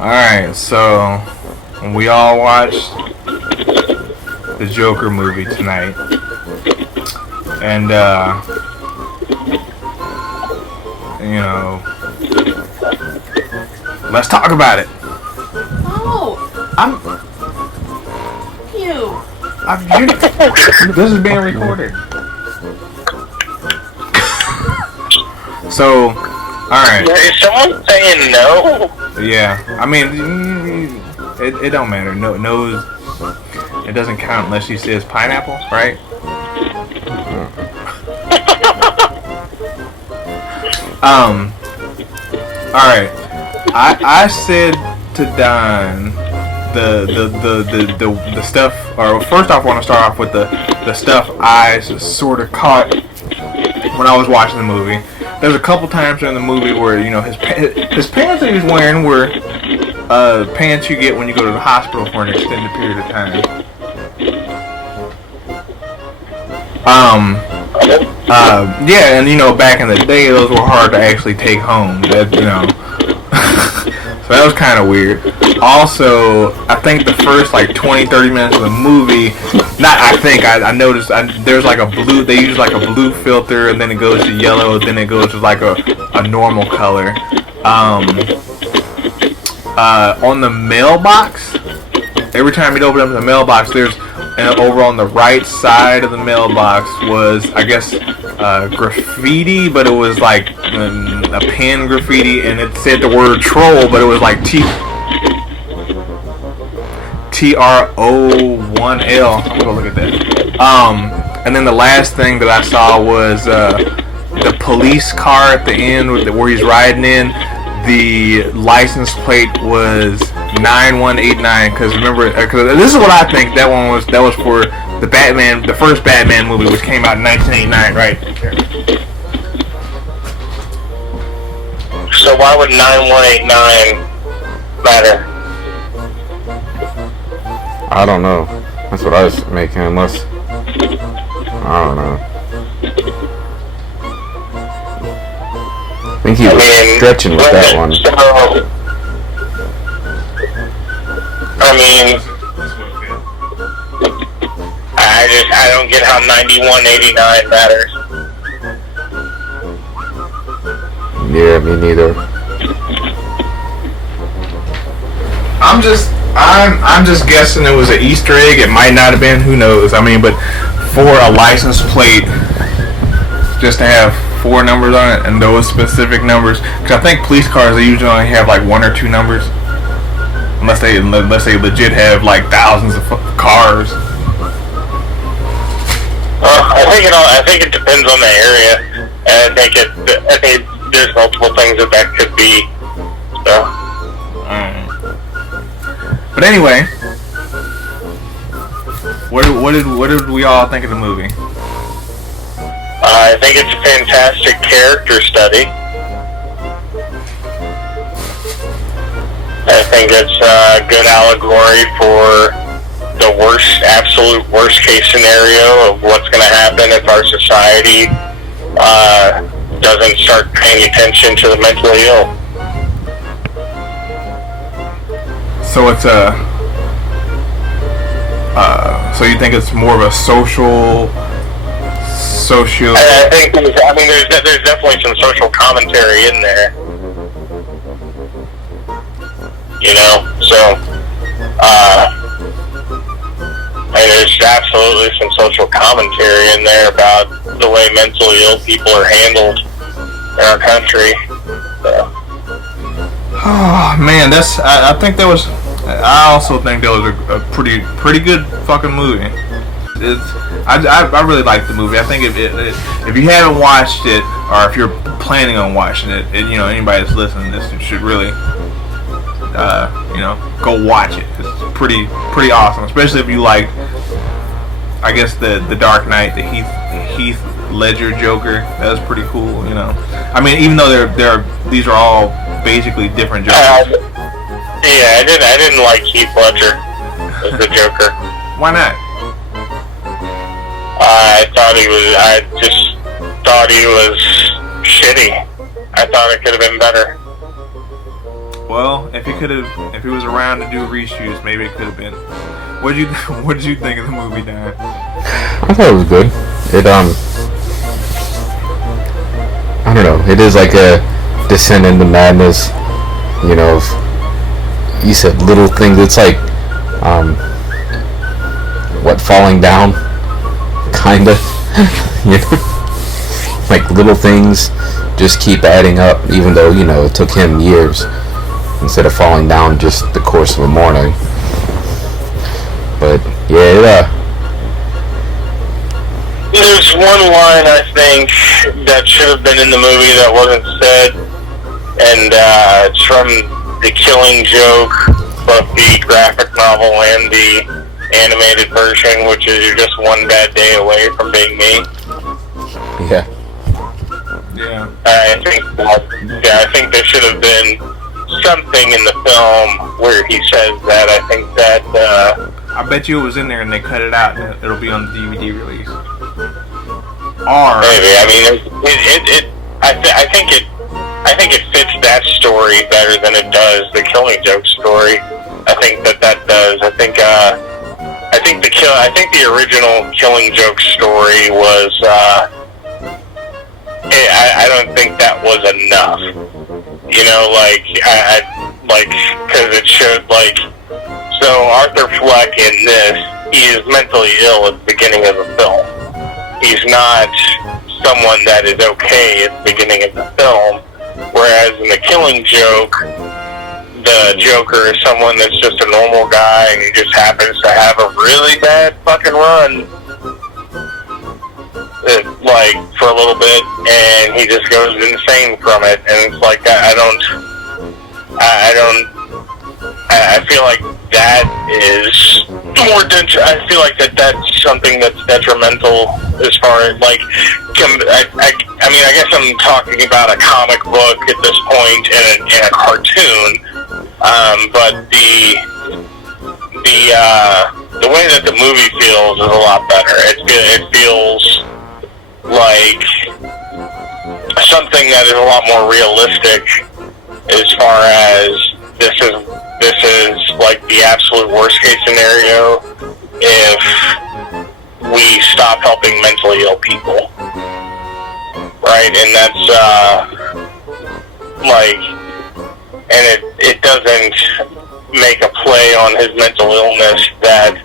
Alright, so we all watched the Joker movie tonight. And, you know, let's talk about it. Oh, this is being recorded. So, alright. Is someone saying no? Yeah, I mean, it don't matter. No, it doesn't count unless she says pineapple, right? Alright. I said to Don the stuff, or first off I want to start off with the stuff I sort of caught when I was watching the movie. There's a couple times during the movie where, you know, his pants that he was wearing were pants you get when you go to the hospital for an extended period of time. Yeah, and you know, back in the day, those were hard to actually take home. That, you know, so that was kind of weird. Also, I think the first like 20-30 minutes of the movie, I noticed there's like a blue. They use like a blue filter, and then it goes to yellow, then it goes to like a normal color. On the mailbox, every time you'd open up the mailbox, there's over on the right side of the mailbox was, I guess, graffiti, but it was like a pen graffiti, and it said the word troll, but it was like TRO1L. I'm gonna look at that. And then the last thing that I saw was the police car at the end where he's riding in. The license plate was 9189. Because remember, cause this is what I think that was for the first Batman movie, which came out in 1989, right? So why would 9189 matter? I don't know. That's what I was making, unless... I don't know. I think he was stretching with that one. So, I mean... I don't get how 9189 matters. Yeah, me neither. I'm just guessing it was an Easter egg. It might not have been. Who knows? I mean, but for a license plate, just to have 4 numbers on it and those specific numbers, because I think police cars, they usually only have like 1 or 2 numbers, unless they legit have like thousands of cars. I think it depends on the area, and I think there's multiple things that could be. So. But anyway, what did we all think of the movie? I think it's a fantastic character study. I think it's a good allegory for the absolute worst case scenario of what's going to happen if our society doesn't start paying attention to the mentally ill. So it's so you think it's more of a social? I think there's definitely some social commentary in there. You know, so there's absolutely some social commentary in there about the way mentally ill people are handled in our country. So. Oh man, I think that was. I also think that was a pretty good fucking movie. I really liked the movie. I think if you haven't watched it, or if you're planning on watching it, you know, anybody that's listening to this should really, you know, go watch it. It's pretty awesome, especially if you like, I guess the Dark Knight, the Heath Ledger Joker. That was pretty cool, you know. I mean, even though these are all basically different Jokers. Yeah, I didn't like Heath Ledger as the Joker. Why not? I just thought he was shitty. I thought it could have been better. Well, if he was around to do reshoots, maybe it could have been. What did you think of the movie, Dan? I thought it was good. It I don't know. It is like a descent into madness. You know, you said little things. It's like falling down, kinda. You know, like little things just keep adding up, even though it took him years. Instead of falling down just the course of a morning. But yeah, there's one line I think that should have been in the movie that wasn't said, and it's from The Killing Joke, both the graphic novel and the animated version, which is "You're just one bad day away from being me." Yeah. Yeah. I think there should have been something in the film where he says that. I think that I bet you it was in there and they cut it out and it'll be on the DVD release. Or maybe. I mean, I think it fits that story better than it does the Killing Joke story. I think that does. I think the original Killing Joke story was. I don't think that was enough. Because it showed, so Arthur Fleck in this, he is mentally ill at the beginning of the film. He's not someone that is okay at the beginning of the film, whereas in The Killing Joke, the Joker is someone that's just a normal guy and he just happens to have a really bad fucking run, for a little bit, and he just goes insane from it, and it's like, I feel like that is more I feel like that's something that's detrimental as far as, I guess I'm talking about a comic book at this point and a cartoon, but the way that the movie feels is a lot better. It feels like something that is a lot more realistic as far as this is like the absolute worst case scenario if we stop helping mentally ill people, right? And that's and it doesn't make a play on his mental illness that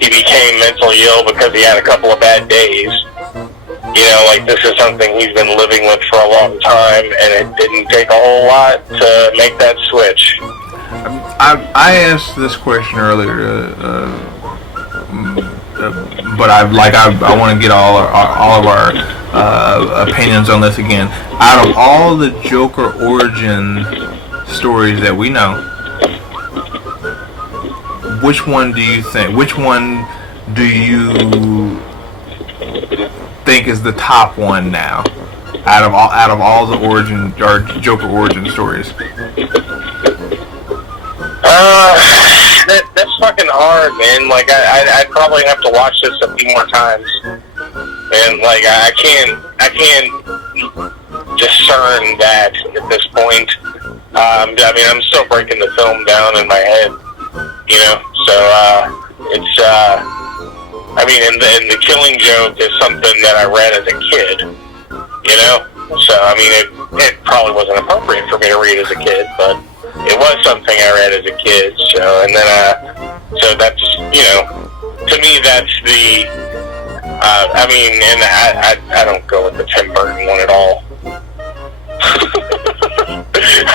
he became mentally ill because he had a couple of bad days. This is something he's been living with for a long time, and it didn't take a whole lot to make that switch. I asked this question earlier, but I want to get all of our opinions on this again. Out of all the Joker origin stories that we know, which one do you think is the top one now out of all the origin or Joker origin stories? That's fucking hard, man. I'd probably have to watch this a few more times, and I can't discern that at this point. I'm still breaking the film down in my head, so it's and the Killing Joke is something that I read as a kid, so it probably wasn't appropriate for me to read as a kid, but it was something I read as a kid, so, and then, so that's, to me that's the, I don't go with the Tim Burton one at all. I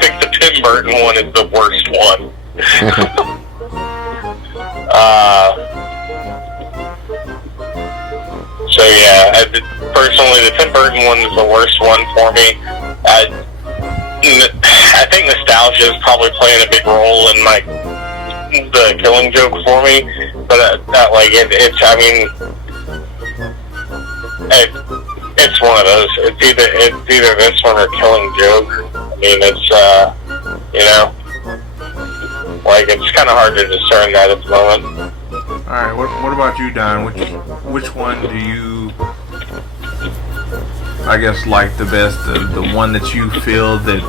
think the Tim Burton one is the worst one. So yeah, personally, the Tim Burton one is the worst one for me. I think nostalgia is probably playing a big role in the Killing Joke for me, but it's one of those. It's either this one or Killing Joke. It's kind of hard to discern that at the moment. All right, what about you, Don? Which one do you, I guess, like the best? The one that you feel that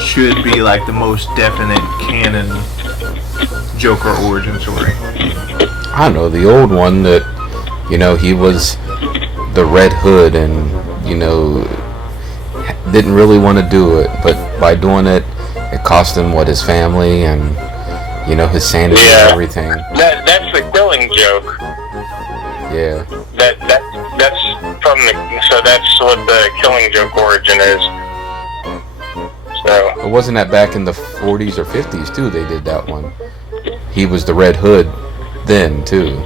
should be like the most definite canon Joker origin story? I don't know, the old one that, you know, he was the Red Hood and, you know, didn't really want to do it, but by doing it, it cost him, his family and, you know, his sanity and everything. That's the Killing Joke. Yeah. That's from so that's what the Killing Joke origin is. So. But wasn't that back in the 40s or 50s, too, they did that one? He was the Red Hood then, too.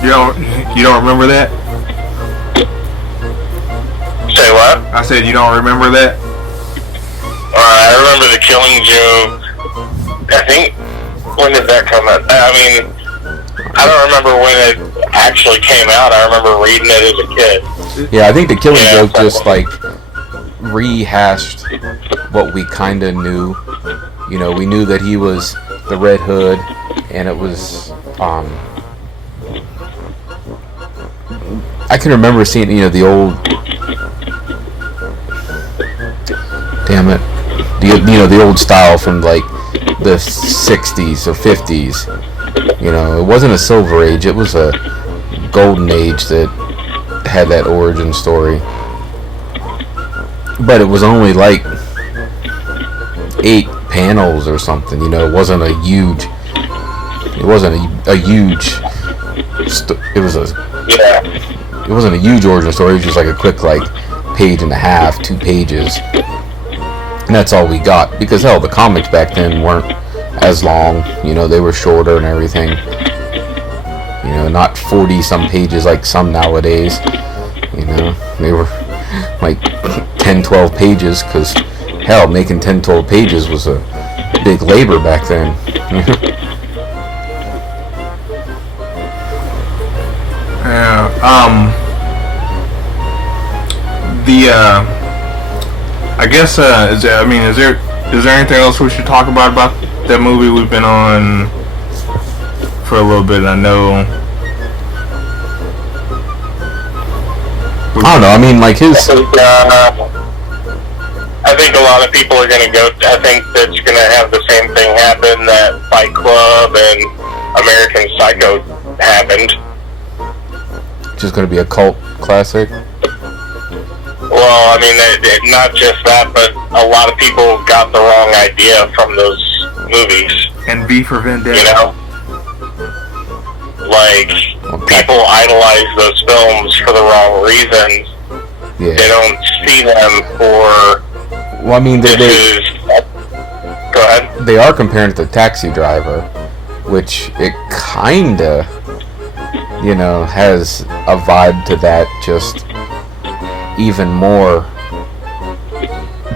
You don't remember that? Say what? I said you don't remember that? I remember the Killing Joke. I think, when did that come out? I mean, I don't remember when it actually came out. I remember reading it as a kid. Yeah, I think the Killing Joke just, like, rehashed what we kind of knew. You know, we knew that he was the Red Hood, and it was, I can remember seeing, you know, the old, the old style from, like, the 60s or 50s. You know, it wasn't a Silver Age, it was a Golden Age that had that origin story. But it was only, like, 8 panels or something, you know, it wasn't a huge, it wasn't a huge origin story. It was just like a quick, like, page and a half, 2 pages, and that's all we got, because hell, the comics back then weren't as long, you know, they were shorter and everything, you know, not 40 some pages like some nowadays, you know, they were like 10-12 pages, because hell, making 10-12 pages was a big labor back then. I guess, is there anything else we should talk about that movie? We've been on for a little bit, I know. I don't know, I mean, like his... I think a lot of people are going to go, I think that's going to have the same thing happen that Fight Club and American Psycho happened. Just going to be a cult classic? Well, I mean, not just that, but a lot of people got the wrong idea from those movies. And V for Vendetta. You know? Like, people idolize those films for the wrong reasons. Yeah. They don't see them for... Well, I mean, Go ahead. They are comparing it to Taxi Driver, which it kinda, you know, has a vibe to that, just even more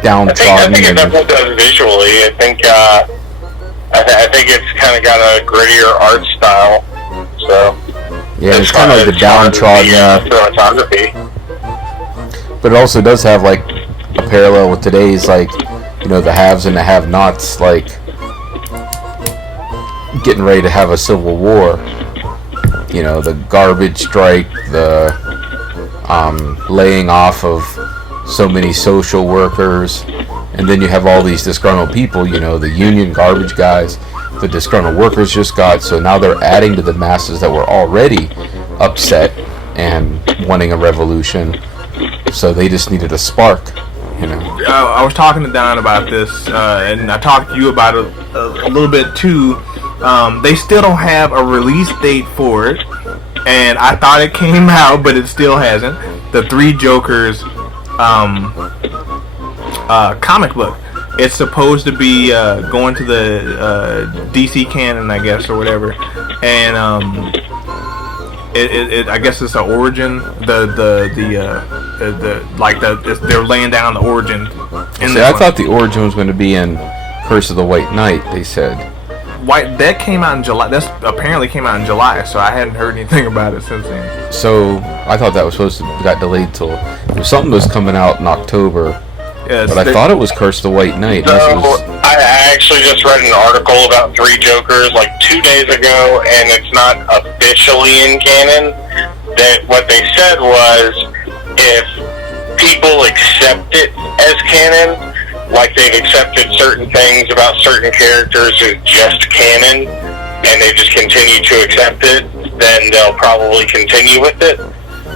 downtrodden. I think it definitely does visually. I think it's kind of got a grittier art style. So yeah, it's kind of like the downtrodden cinematography. But it also does have like a parallel with today's, like, you know, the haves and the have-nots, like getting ready to have a civil war. You know, the garbage strike, the laying off of so many social workers, and then you have all these disgruntled people, you know, the union garbage guys, the disgruntled workers just got, so now they're adding to the masses that were already upset and wanting a revolution, so they just needed a spark, you know. I was talking to Don about this, and I talked to you about it a little bit too. They still don't have a release date for it, and I thought it came out, but it still hasn't. The Three Jokers comic book. It's supposed to be going to the DC canon, I guess, or whatever, and I guess it's the origin. They're laying down the origin. I thought the origin was going to be in Curse of the White Knight. They said. That came out in July. That's apparently came out in July, so I hadn't heard anything about it since then. So I thought that was got delayed till something was coming out in October. Yes, but I thought it was Curse of the White Knight. So I actually just read an article about Three Jokers like 2 days ago, and it's not officially in canon. That what they said was, if accept it as canon, like they've accepted certain things about certain characters as just canon, and they just continue to accept it, then they'll probably continue with it.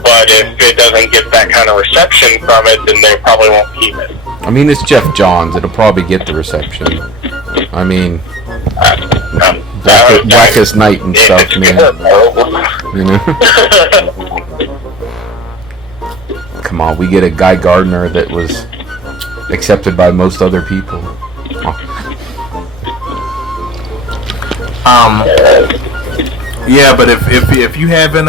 But if it doesn't get that kind of reception from it, then they probably won't keep it. I mean, it's Jeff Johns. It'll probably get the reception. I mean, Blackest Night and stuff, man. You know? Come on, we get a Guy Gardner that was accepted by most other people. Yeah, but if you haven't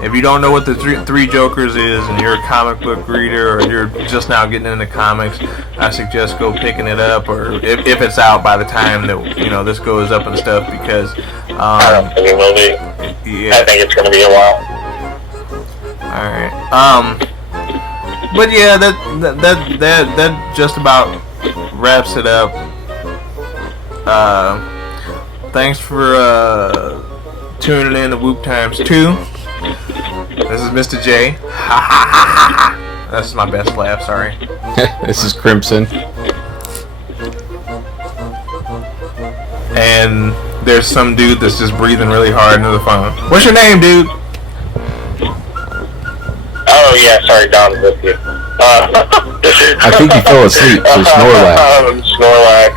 if you don't know what the three Jokers is, and you're a comic book reader, or you're just now getting into comics, I suggest go picking it up, or if it's out by the time that this goes up and stuff, because I don't think it will be. Yeah, I think it's going to be a while. All right. But yeah, that just about wraps it up. Thanks for tuning in to Whoop Times 2. This is Mr. J. That's my best laugh, sorry. This is Crimson. And there's some dude that's just breathing really hard into the phone. What's your name, dude? Oh, yeah, sorry, Don's with you. I think he fell asleep, so Snorlax.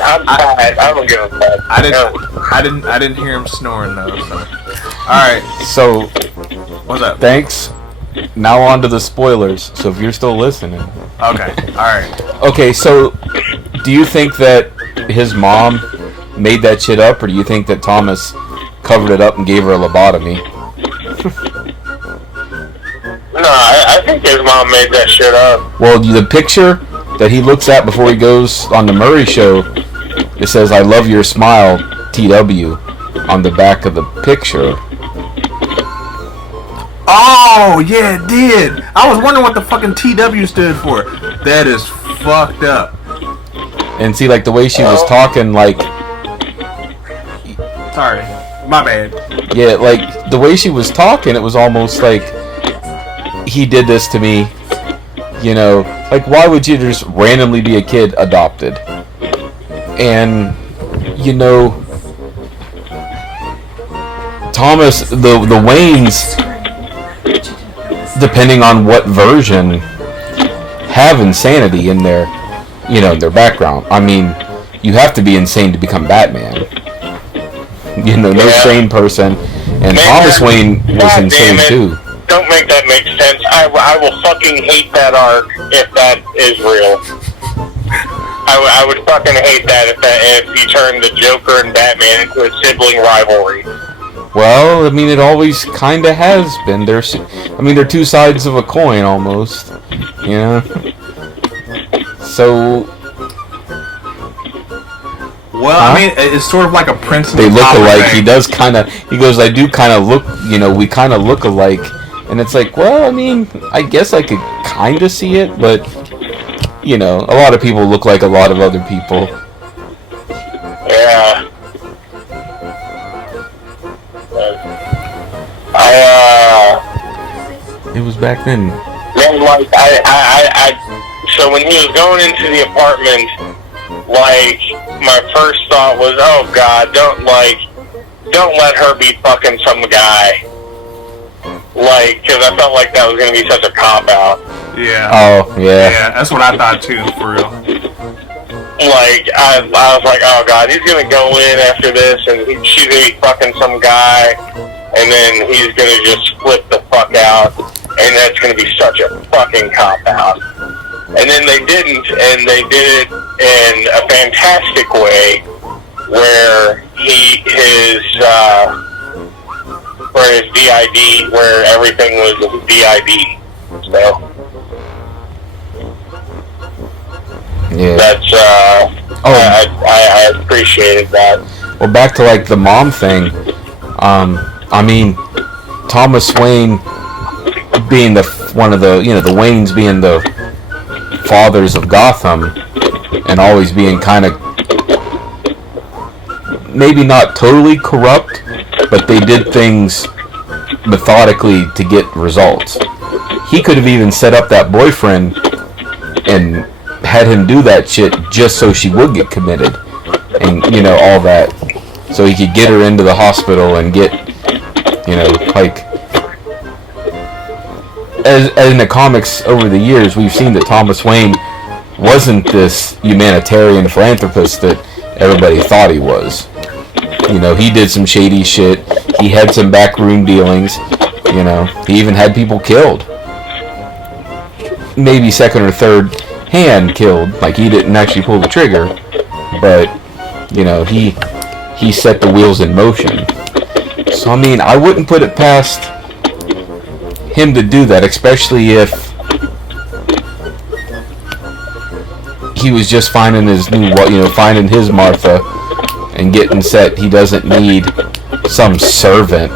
I'm tired. I don't give a fuck. I didn't hear him snoring though. So. All right. So, what's up? Thanks. Now on to the spoilers. So if you're still listening. Okay. All right. Okay. So, do you think that his mom made that shit up, or do you think that Thomas covered it up and gave her a lobotomy? No, I think his mom made that shit up. Well, the picture that he looks at before he goes on the Murray show, it says, "I love your smile, TW," on the back of the picture. Oh, yeah, it did. I was wondering what the fucking TW stood for. That is fucked up. And see, like, the way she was talking, like... Sorry. My bad. Yeah, like, the way she was talking, it was almost like... He did this to me, like, why would you just randomly be a kid adopted? And, Thomas, the Waynes, depending on what version, have insanity in their, their background. I mean, you have to be insane to become Batman. No sane person. And Thomas Wayne was insane too. Don't make that make sense. I will fucking hate that arc if that is real. I would fucking hate that if you turn the Joker and Batman into a sibling rivalry. Well, I mean, it always kind of has been. They're two sides of a coin almost. So. Well, I mean, it's sort of like a Prince and they look alike. Thing. He does kind of. He goes, I do kind of look. We kind of look alike. And it's like, well, I mean, I guess I could kind of see it, but, a lot of people look like a lot of other people. Yeah. It was back then. Then, like, so when he was going into the apartment, like, my first thought was, oh, God, don't let her be fucking some guy. Like, because I felt like that was going to be such a cop-out. Yeah. Oh, yeah. Yeah, that's what I thought, too, for real. Like, I was like, oh, God, he's going to go in after this, and she's going to be fucking some guy, and then he's going to just flip the fuck out, and that's going to be such a fucking cop-out. And then they didn't, and they did it in a fantastic way, where his DID, where everything was DID. So yeah, that's I appreciated that. Well, back to like the mom thing. I mean, Thomas Wayne being one of the the Waynes being the fathers of Gotham, and always being kind of maybe not totally corrupt, but they did things methodically to get results. he could have even set up that boyfriend and had him do that shit just so she would get committed, and you know, all that, so he could get her into the hospital and get, you know, like, as in the comics over the years, we've seen that Thomas Wayne wasn't this humanitarian philanthropist that everybody thought he was. You know, he did some shady shit. He had some backroom dealings. You know, he even had people killed. Maybe second or third hand killed. Like, he didn't actually pull the trigger. But, you know, he set the wheels in motion. So, I mean, I wouldn't put it past him to do that, especially if he was just finding his new, you know, finding his Martha and getting set. He doesn't need some servant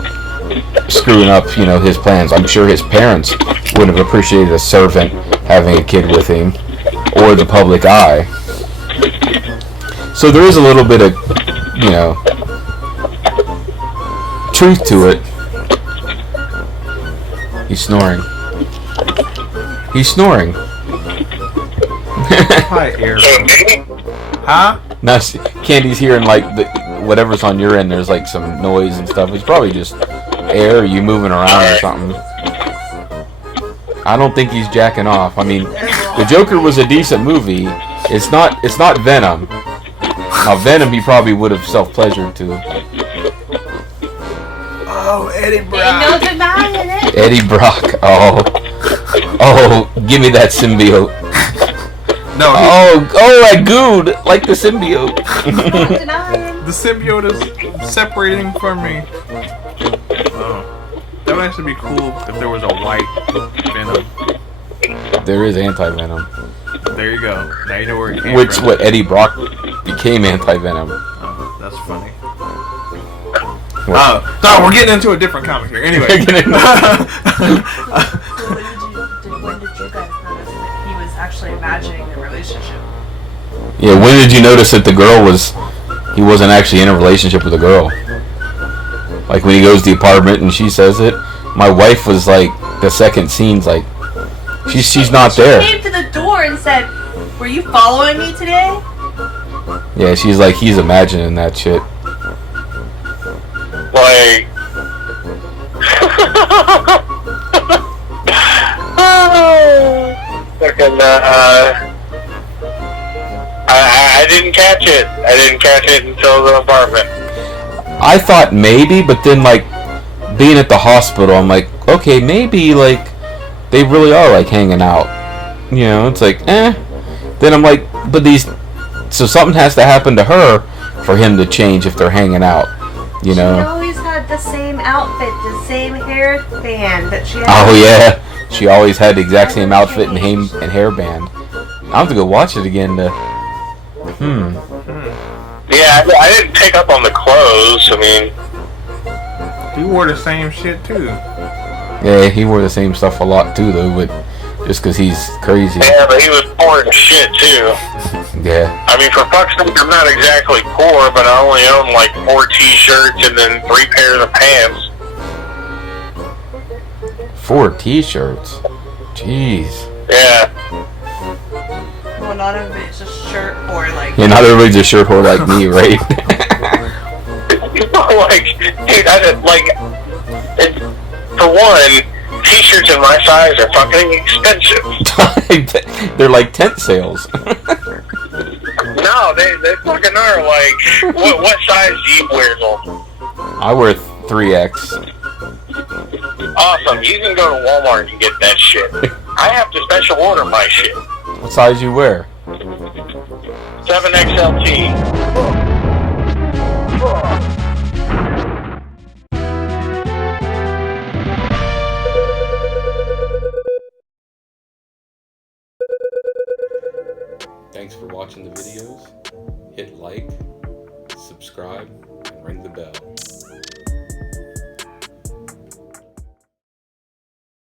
screwing up, you know, his plans. I'm sure his parents wouldn't have appreciated a servant having a kid with him, or the public eye. So there is a little bit of, you know, truth to it. He's snoring. He's snoring. Hi, Air. Huh? Now, Candy's hearing, like, whatever's on your end, there's, like, some noise and stuff. It's probably just air, or you moving around or something. I don't think he's jacking off. I mean, the Joker was a decent movie. It's not Venom. Now, Venom he probably would have self-pleasured to. Oh, Eddie Brock. Ain't no denying it. Eddie Brock. Oh, give me that symbiote. No. I gooed like the symbiote. No denying. The symbiote is separating from me. Oh, that would actually be cool if there was a white Venom. There is anti-Venom. There you go. Now you know where it came Which, from. what, Eddie Brock became anti-Venom. Oh, that's funny. No, we're getting into a different comic here. Anyway. When did you guys notice that he was actually imagining the relationship? Yeah, when did you notice that he wasn't actually in a relationship with a girl? Like, when he goes to the apartment and she says it, my wife was like, the second scene's like, she's not there. She came to the door and said, "Were you following me today?" Yeah, she's like, he's imagining that shit. Like, fucking, I didn't catch it. I didn't catch it until the apartment. I thought maybe, but then, like, being at the hospital, I'm like, okay, maybe, like, they really are, like, hanging out. You know, it's like, eh. Then I'm like, but so something has to happen to her for him to change if they're hanging out. You know? She always had the same outfit, the same hairband that she had. Oh, yeah. She always had the exact same outfit and hairband. I have to go watch it again to... Yeah, I didn't pick up on the clothes. I mean, He wore the same shit too. Yeah, he wore the same stuff a lot too, though, but just because he's crazy. yeah, but he was poor as shit too. Yeah. I mean, for fuck's sake, I'm not exactly poor, but I only own like 4 t-shirts and then 3 pairs of pants. 4 t-shirts. Jeez. Yeah. Well, not everybody's just shirt or like. Yeah, not everybody's a shirt whore like me, right? Like, dude, for one, t-shirts in my size are fucking expensive. They're like tent sales. No, they fucking are. Like, what size do you wear, though? I wear 3X. Awesome. You can go to Walmart and get that shit. I have to special order my shit. What size you wear? 7XLT. Thanks for watching the videos. Hit like, subscribe, and ring the bell.